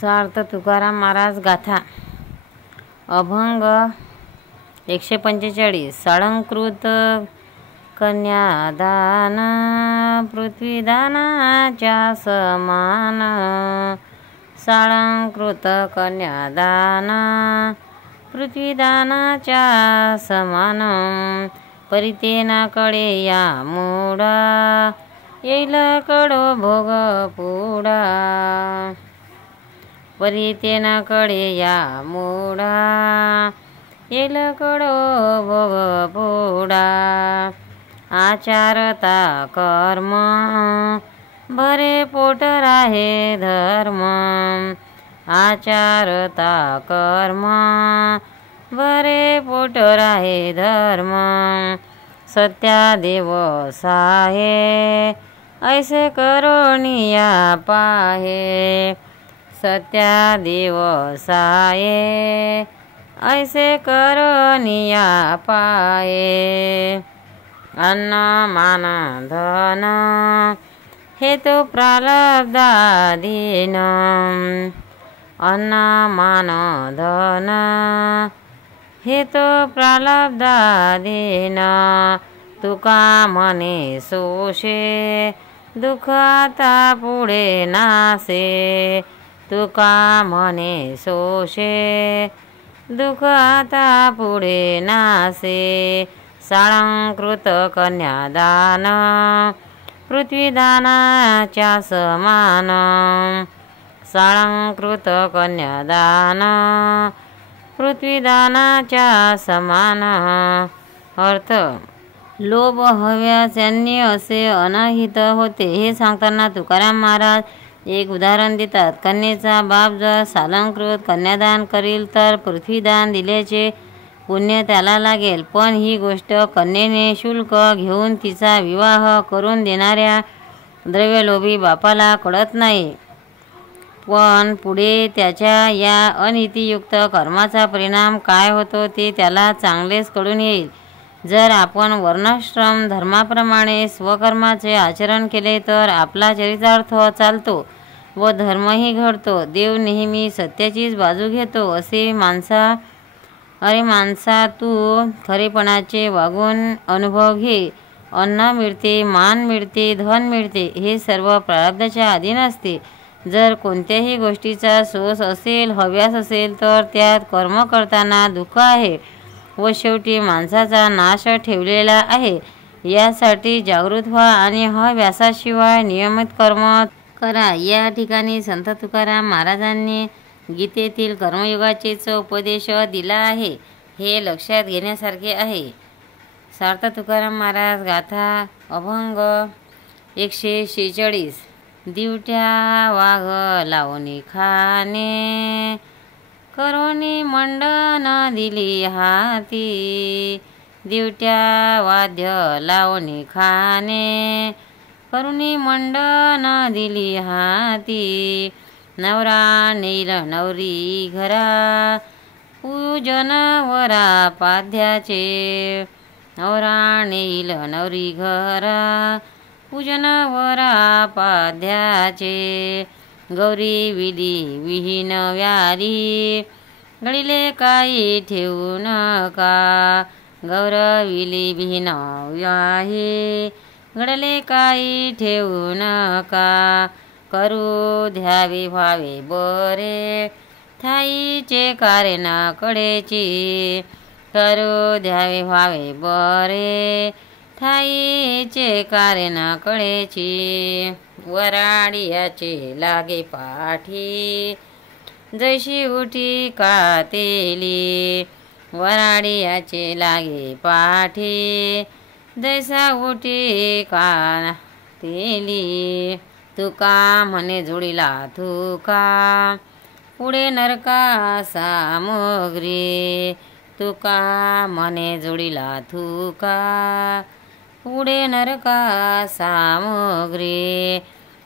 सार्थ तुकाराम महाराज गाथा अभंग 145 साळंकृत कन्यादान पृथ्वीदानाच्या समान साळंकृत कन्यादान पृथ्वीदानाच्या समान परितेनाकडे या मूडा येईल कडो भोग पुडा परितेनाकडे या मूडा येईल कडो भोग पुडा आचारता कर्म बरे पोट राहे धर्म आचारता कर्म बरे पोट राहे धर्म सत्या देव साहे ऐसे करोनिया पाहे सत्या देव साये ऐसे करोनिया पाहे अन्न मान धन हे तो प्रारब्धाधीन अन्न मान धन हे तो प्रारब्धाधीन तुका मने सोशे दुःख आता पुढे नासे तुका मने सोशे दुःख आता पुढे नासे साळंकृत कन्यादान पृथ्वीदानाच्या समान साळंकृत कन्यादान पृथ्वीदानाच्या समान अर्थ लोभ हव्यास यांनी असे अनाहित होते हे सांगताना तुकाराम महाराज एक उदाहरण देतात. कन्येचा बाप जर साळंकृत कन्यादान करील तर पृथ्वीदान दिल्याचे पुण्य त्याला लागेल. पण ही गोष्ट कन्येने शुल्क घेऊन तिचा विवाह करून देणाऱ्या द्रव्यलोभी बापाला कळत नाही. पण पुढे त्याच्या या अनितीयुक्त कर्माचा परिणाम काय होतो ते त्याला चांगलेच कळून येईल. जर आपण वर्णाश्रम धर्माप्रमाणे स्वकर्माचे आचरण केले तर आपला चरितार्थ चालतो व धर्मही घडतो. देव नेहमी सत्याचीच बाजू घेतो. अरे माणसा तू खरेपणाचे वागून अनुभव घे. अन्न मिळते, मान मिळते, धन मिळते, हे सर्व प्रारब्धाच्या अधीन असते. जर कोणत्याही गोष्टीचा सोस असेल, हव्यास असेल तर त्यात कर्म करताना दुःख आहे व शेवटी माणसाचा नाश ठेवलेला आहे. यासाठी जागृत व्हा आणि हव्यासाशिवाय नियमित कर्म करा. या ठिकाणी संत तुकाराम महाराजांनी गीतेतील कर्मयोगाचेच उपदेश दिला आहे. हे लक्षात घेण्यासारखे आहे. सार्थ तुकाराम महाराज गाथा अभंग 146 दिवट्या वाघ लावणी खाणे करोनी मंडन दिली हाती दिवट्या वाद्य लावणी खाणे करुणी मंडन दिली हाती नवरा नेईल नवरी घरा पूजन वरा पाद्याचे नवरा नेईल नवरी घरा पूजन वरा पाद्याचे गौरी विधी विहीन व्यारी गडिले काही ठेवू नका गौरविली विहीन व्याही घडले काही ठेवू नका करू द्यावे व्हावे बरे थाईचे कारण कडेची करू द्यावे व्हावे बरे थाईचे कारण कडेची वराडियाचे लागे पाठी जैशी उठी कातेली वराडियाचे लागे पाठी जैसा उठी कातेली तुका म्हणे जोडीला तुका पुढे नरका सामग्री तुका म्हणे जोडीला तुका पुढे नरका सामग्री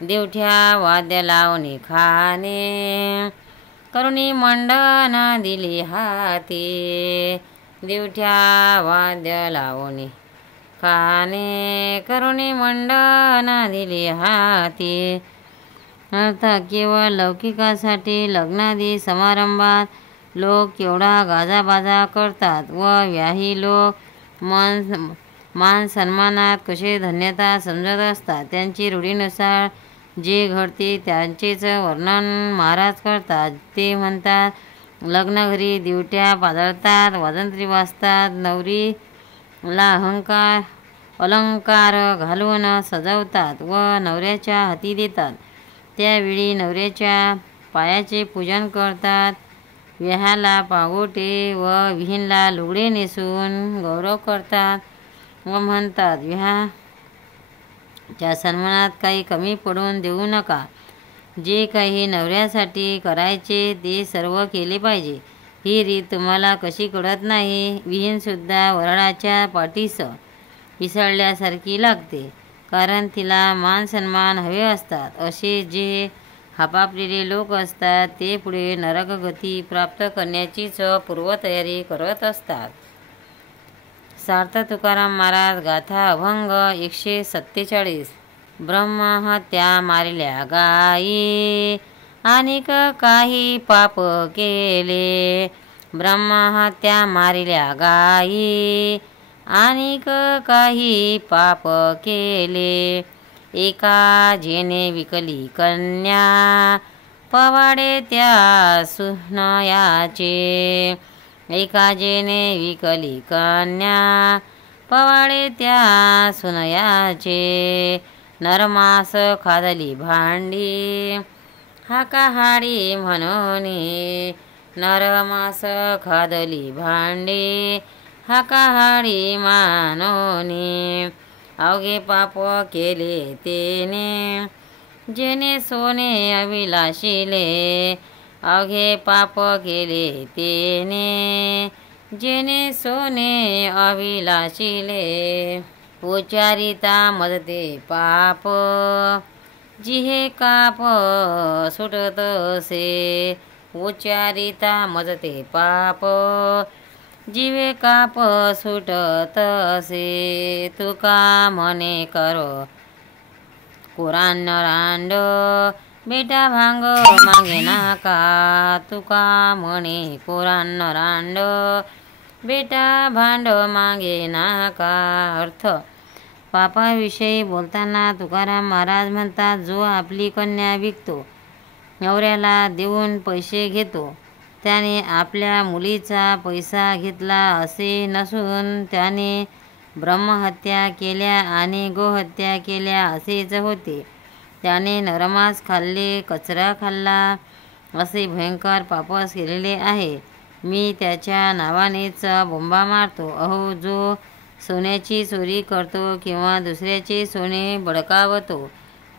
दिवठ्या वाद्य लावणी खाणे करुणी मंडन दिली हाती दिवठ्या वाद्य लावणी खाणे करुणी मंडन दिली हाती अर्थ केवळ लौकिकासाठी लग्नादी समारंभात लोक केवढा गाजाबाजा करतात व व्याही लोक मान सन्मानात कसे धन्यता समजत असतात. त्यांची रूढीनुसार जे घडते त्यांचेच वर्णन महाराज करतात. ते म्हणतात लग्नघरी दिवट्या पाजळतात, वाजंत्री वाजतात, नवरीला अलंकार घालून सजवतात व नवऱ्याच्या हाती देतात. त्यावेळी नवऱ्याच्या पायाचे पूजन करतात. व्याहाला पागोटे व विहीनला लुगडे नेसून गौरव करतात व म्हणतात व्याहाच्या सन्मानात काही कमी पडून देऊ नका. जे काही नवऱ्यासाठी करायचे ते सर्व केले पाहिजे. ही रीत तुम्हाला कशी कळत नाही? विहीनसुद्धा वराडाच्या पाठीस पिसळल्यासारखी लागते, कारण तिला मान सन्मान हवे असतात. असे जे हापापलेले लोक असतात ते पुढे नरकगती प्राप्त करण्याचीच पूर्वतयारी करत असतात. सार्थ तुकाराम महाराज गाथा अभंग 147. ब्रह्महत्या मारिल्या गायी अनेक काही पाप केले. ब्रह्महत्या मारिल्या गायी अनेक काही पाप केले. एका जेने विकली कन्या पवाडे त्या सुनयाचे. एका जेने विकली कन्या पवाडे त्या सुनयाचे. नरमास खादली भांडी हाकाहाडी म्हणून. नरमास खादली भांडी हाकाहाडी म्हणून. अवघे पाप केले तेने जेने सोने अभिलाषिले. अवघे पाप केले तेने जेने सोने अभिलाषिले. उच्चारिता मदते पाप जिहे काप सुटतसे. उच्चारिता मदते पाप जिवे काप सुटतसे. तुका म्हणे करो कुरान रांड बेटा भांग मागे नाका. तुका म्हणे कुरान रांड बेटा भांड मागे नाका. अर्थ पापाविषयी बोलताना तुकाराम महाराज म्हणतात जो आपली कन्या विकतो, नवऱ्याला देऊन पैसे घेतो, त्याने आपल्या मुलीचा पैसा घेतला असे नसून त्याने ब्रह्महत्या केल्या आणि गोहत्या केल्या असेच होते. त्याने नरमास खाल्ले, कचरा खाल्ला असे भयंकर पापस केलेले आहे. मी त्याच्या नावानेच बोंबा मारतो. अहो जो सोन्याची चोरी करतो किंवा दुसऱ्याचे सोने बळकावतो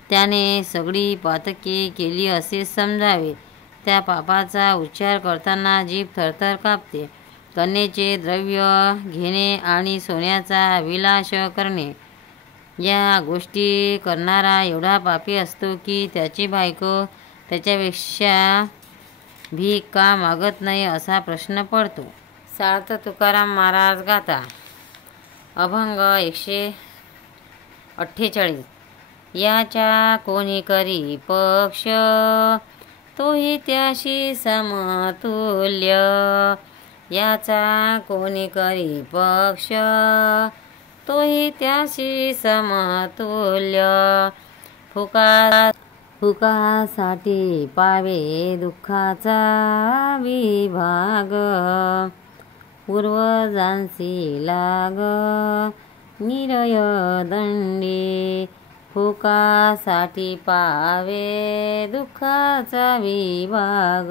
त्याने सगळी पातके केली असे समजावे. त्या पापाचा उच्चार करताना जीभ थरथर कापते. कन्येचे द्रव्य घेणे आणि सोन्याचा अभिलाष करणे या गोष्टी करणारा एवढा पापी असतो की त्याची बायको त्याच्यापेक्षा भीक का मागत नाही असा प्रश्न पडतो. सार्थ तुकाराम महाराज गाथा अभंग 148. याच्या कोणी करी पक्ष तोही त्याशी समतुल्य. याचा कोणी करी पक्ष तोही त्याशी समतुल्य. फुकासाठी पावे दुःखाचा विभाग. पूर्वजांसी लाग निरय दंडी. फुकासाठी पावे दुःखाचा विभाग.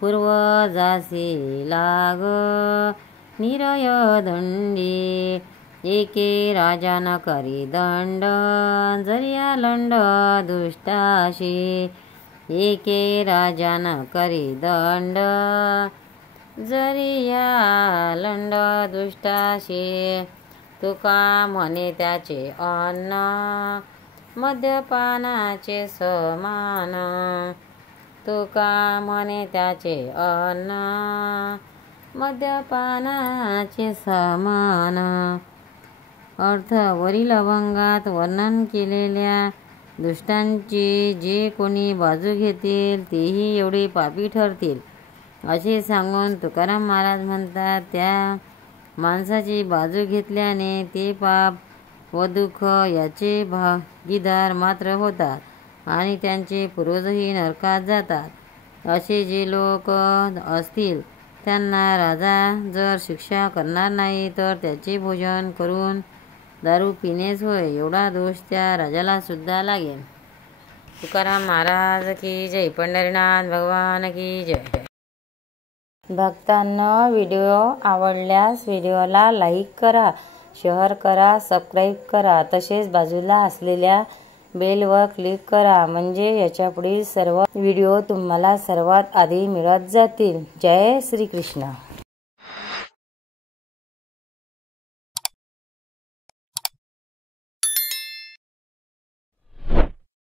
पूर्वजासी लाग निरय दंडी. एके राजान करी दंड जरिया लंड दुष्टाशी. एके राजान करी दंड जरिया लंड दुष्टाशी. तुका म्हणे त्याचे अन्न मद्यपानाचे समान. तुका म्हणे त्याचे अन्न मद्यपानाचे समान. अर्थ वरील अभंगात वर्णन केलेल्या दुष्टांची जे कोणी बाजू घेतील तेही एवढे पापी ठरतील असे सांगून तुकाराम महाराज म्हणतात, त्या माणसाची बाजू घेतल्याने ते पाप व दुःख याचे भागीदार मात्र होतात आणि त्यांचे पूर्वजही नरकात जातात. असे जे लोक असतील त्यांना राजा जर शिक्षा करणार नाही तर त्याचे भोजन करून दारू पिणेच होय एवढा दोष त्या राजाला सुद्धा लागेल. तुकाराम महाराज की जय. पंढरीनाथ भगवान की जय. भक्तांनो, व्हिडिओ आवडल्यास व्हिडिओला लाईक करा, शेअर करा, सबस्क्राईब करा. तसेच बाजूला असलेल्या बेलवर क्लिक करा म्हणजे याच्यापुढील सर्व व्हिडिओ तुम्हाला सर्वात आधी मिळत जातील. जय श्री कृष्ण.